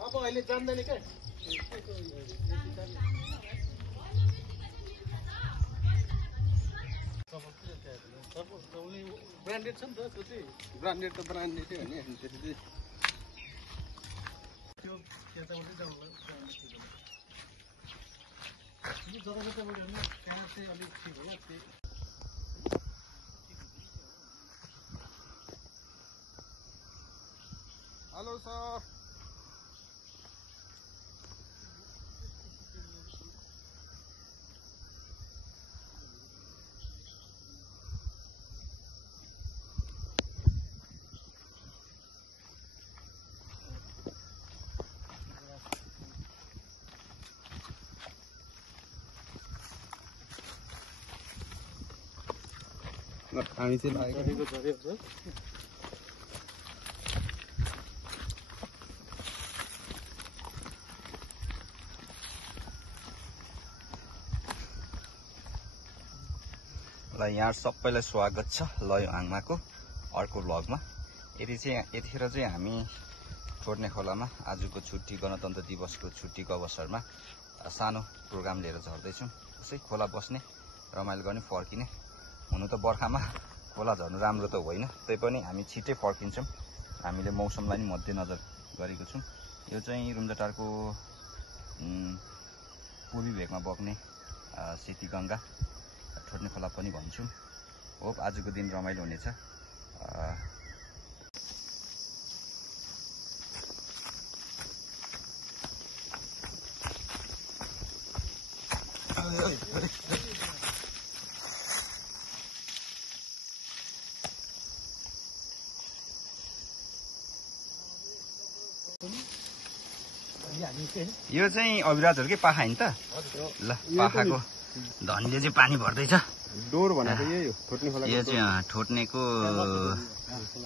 अब अहिले जान्दैन के ब्रान्डेड छ नि त त्यो चाहिँ ब्रान्डेड त ब्रान्डेडै हो नि अनि त्यसपछि त्यो यताबाटै जाउँला जता जताबाट हेर्नु कहाँ चाहिँ अलिक ठिक होला त्यही हेलो सर हामी चाहिँ लागेको झरेको छ ल यहाँ सबैलाई स्वागत छ लय आङमाको अर्को भ्लगमा। यतिखेर चाहिँ हामी ठोर्ने खोलामा आजको छुट्टी गणतन्त्र दिवसको छुट्टीको अवसरमा सानो प्रोग्राम लिएर झर्दैछौँ। त्यसै खोला बस्ने रमाइलो गर्ने फर्किने। हुनु त बर्खामा खोला झर्नु राम्रो त होइन, तैपनि हामी छिट्टै फर्किन्छौँ। हामीले मौसमलाई नि मध्यनजर गरेको छौँ। यो चाहिँ रुम्जाटारको पूर्वी भेगमा बग्ने सेती गङ्गा ठोर्ने खोला पनि भन्छौँ। होप आजको दिन रमाइलो हुनेछ। यो चाहिँ अविराजहरूकै पाखा होइन त? ल पाखाको धनीले चाहिँ पानी भर्दैछ। डोर भनेको यही हो ठोट्ने खोला। यो चाहिँ ठोट्नेको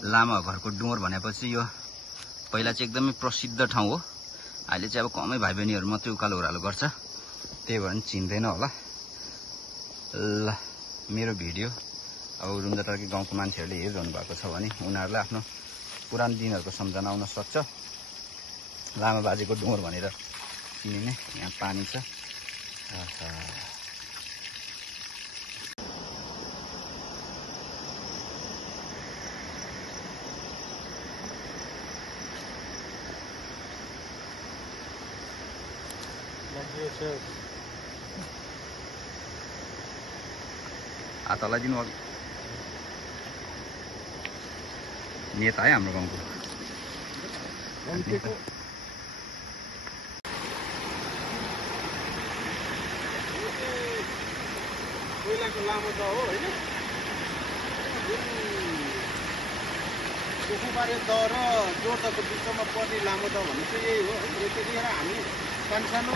लामा घरको डोर भनेपछि यो पहिला चाहिँ एकदमै प्रसिद्ध ठाउँ हो। अहिले चाहिँ अब कमै भाइ बहिनीहरू मात्रै उकालो ओह्रालो गर्छ, त्यही भएर चिन्दैन होला। ल मेरो भिडियो अब रुम्जाटारकै गाउँको मान्छेहरूले हेरिरहनु भएको छ भने उनीहरूलाई आफ्नो पुरानो दिनहरूको सम्झना आउन सक्छ। लामा बाजेको डोर भनेर चिनिने यहाँ पानी छ। हातलाई दिनु अघि नेता है हाम्रो गाउँको। पहिलाको लामो त हो होइन, पोखुबारे द र जोरदाको बिचमा पर्ने लामो द भन्ने चाहिँ यही हो है। त्यतिखेर हामी सानो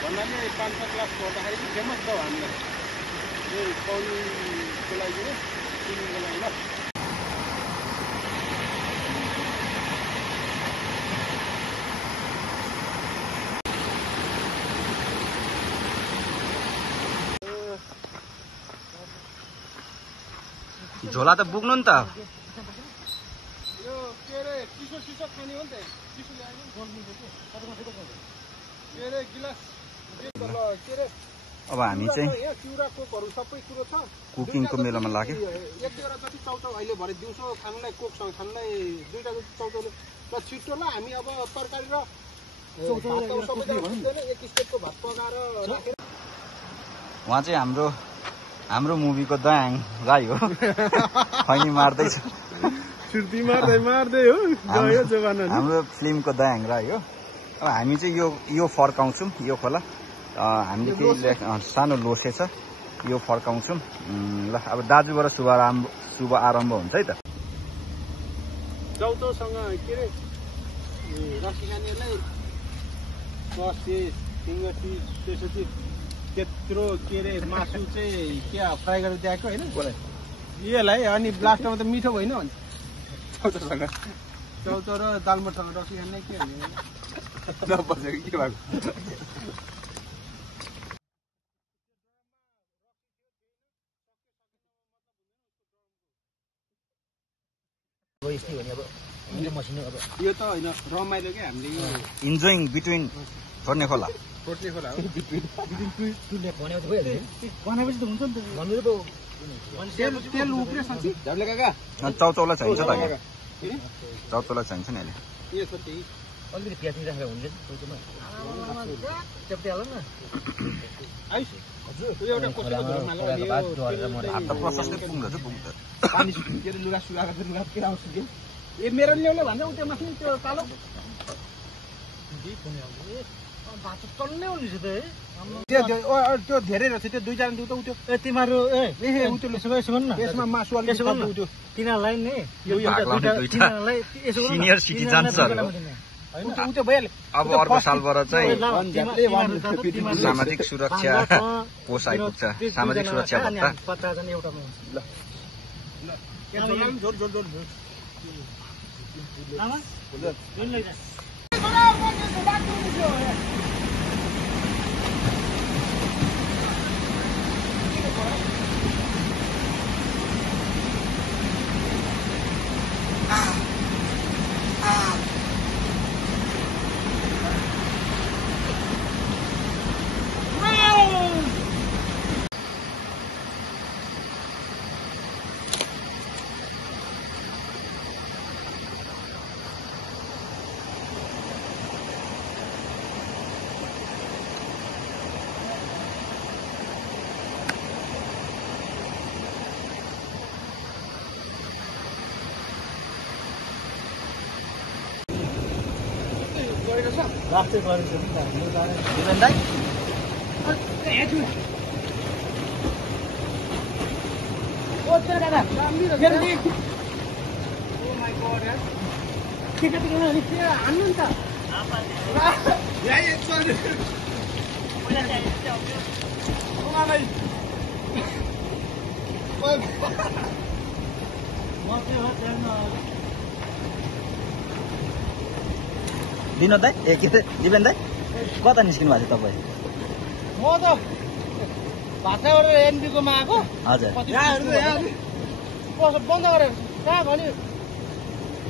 भन्नाले 5-6 क्लास पढ्दाखेरि चाहिँ फेमस द हामीलाई यो पौडीको लागि हो, स्विमिङको लागि ल। झोला त पुग्नु नि त। यो के अरे चिसो खाने हो नि त, चिसो ल्यायो के अरे गिलास के अरे। अब हामी चाहिँ चिउरा कोकहरू सबै कुरो छ। कुकिङको मेलामा लाग्यो। एक दुईवटा जति चाउचाउ अहिले भरे दिउँसो खानुलाई कोकसँग खानुलाई 2टा जति चाउचाउले र छिट्टो ल हामी अब तरकारी र एक स्टेपको भात पकाएर राखेर उहाँ चाहिँ हाम्रो मुभीको दयाङ राई हो। खैनी मार्दैछ, छुर्ती मार्दै हो गयो जमाना। हाम्रो फिल्मको दयाङ राई हो। अब हामी चाहिँ यो फर्काउँछौँ। यो खोला हामीले केही सानो लोसे छ, यो फर्काउँछौँ। ल अब दाजुबाट शुभ आरम्भ हुन्छ है त। चाउचाउसँग के अरे रक्सी खानेहरूलाई कसे सिङ्गटी त्यसपछि त्यत्रो के अरे मासु चाहिँ क्या फ्राई गरेर दिएको होइन यसलाई। अनि लास्टमा त मिठो भएन भन्छ चाउचाउसँग। चाउचाउ र दालमोठसँग रक्सी खाने के भन्ने के भएको। यस्तै हो नि अब हिँड्नु मसिनो अब यो त होइन रमाइलो क्या हामीले यो इन्जोइङ बिट्विन छोड्ने खोला छोड्ने खोला हो भनेको त भइहाल्यो भनेपछि त हुन्छ नि त भन्नु त तेल उब्रियो साँच्ची झ्याउले काका चाउचाउलाई चाहिन्छ त चाउचाउलाई चाहिन्छ नि अहिले यो छ त्यही अलिकति प्याज राखेर हुन्छ नि टोटोमा च्याप्टे हाल न आइस हजुर यो एउटा कोसेको झोलमा हात त प्रशस्तै पुग्दछ पानी के अरे लुगा सुकाएको छ लुगा के आउँछ के ए मेरो ल्याउले भन्छ उता माथि त्यो कालो बाटो टन्नै हो नि त त्यो धेरै रहेछ त्यो दुईजना दिउ त उ त्यो ए तिमीहरू यसमा मासु अलिक त्यो तिनीहरूलाई नि सिनियर सिटिजन्सहरू उ त्यो भइहाल्यो अब अर्को सालबाट चाहिँ सामाजिक सुरक्षा कोष आइपुग्छ सामाजिक सुरक्षा भत्ता 50 जना एउटामा जोर जोर जोर आमा राष्ट्रिय गरेको छ नि त दिपेन दाइ हान्नु नि त विनोद दाइ ए के अरे दिपेन दाइ कता निस्किनु भएको थियो तपाईँ म त भाटाबाट एनबीकोमा आएको हजुर बन्द गरेर कहाँ भने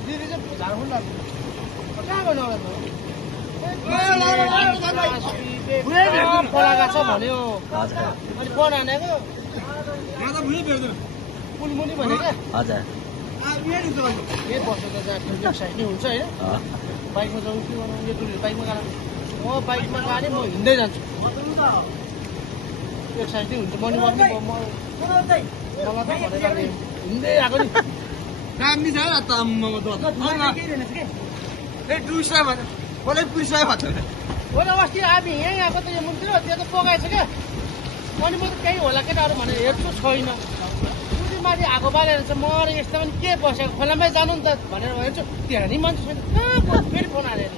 दिदी चाहिँ झारखण्ड कहाँ भन्नु पलाएको छ भन्यो अनि फोन हानेको पुलमुनि भने क्या हजुर के बस्नु त एक्सर्साइज नै हुन्छ होइन बाइकमा जाउँ कि यो टुरिस्ट बाइकमा गएर म बाइकमा गएँ म हिँड्दै जान्छु एक्सर्साइज नै हुन्छ मर्निङ वाक हिँड्दै आएको नि दामी छ त होइन अस्ति हामी यहीँ आएको त यो मुन्तिर त्यो त पकाएछ क्या अनि म त त्यहीँ होला केटाहरू भनेर हेर्छु छैन माथि आगो बालेर चाहिँ म यस्तो पनि के बसेको खोलामै जानु नि त भनेर हेर्छु त्यहाँ नि मान्छे छैन कहाँ फेरि फोन हालेर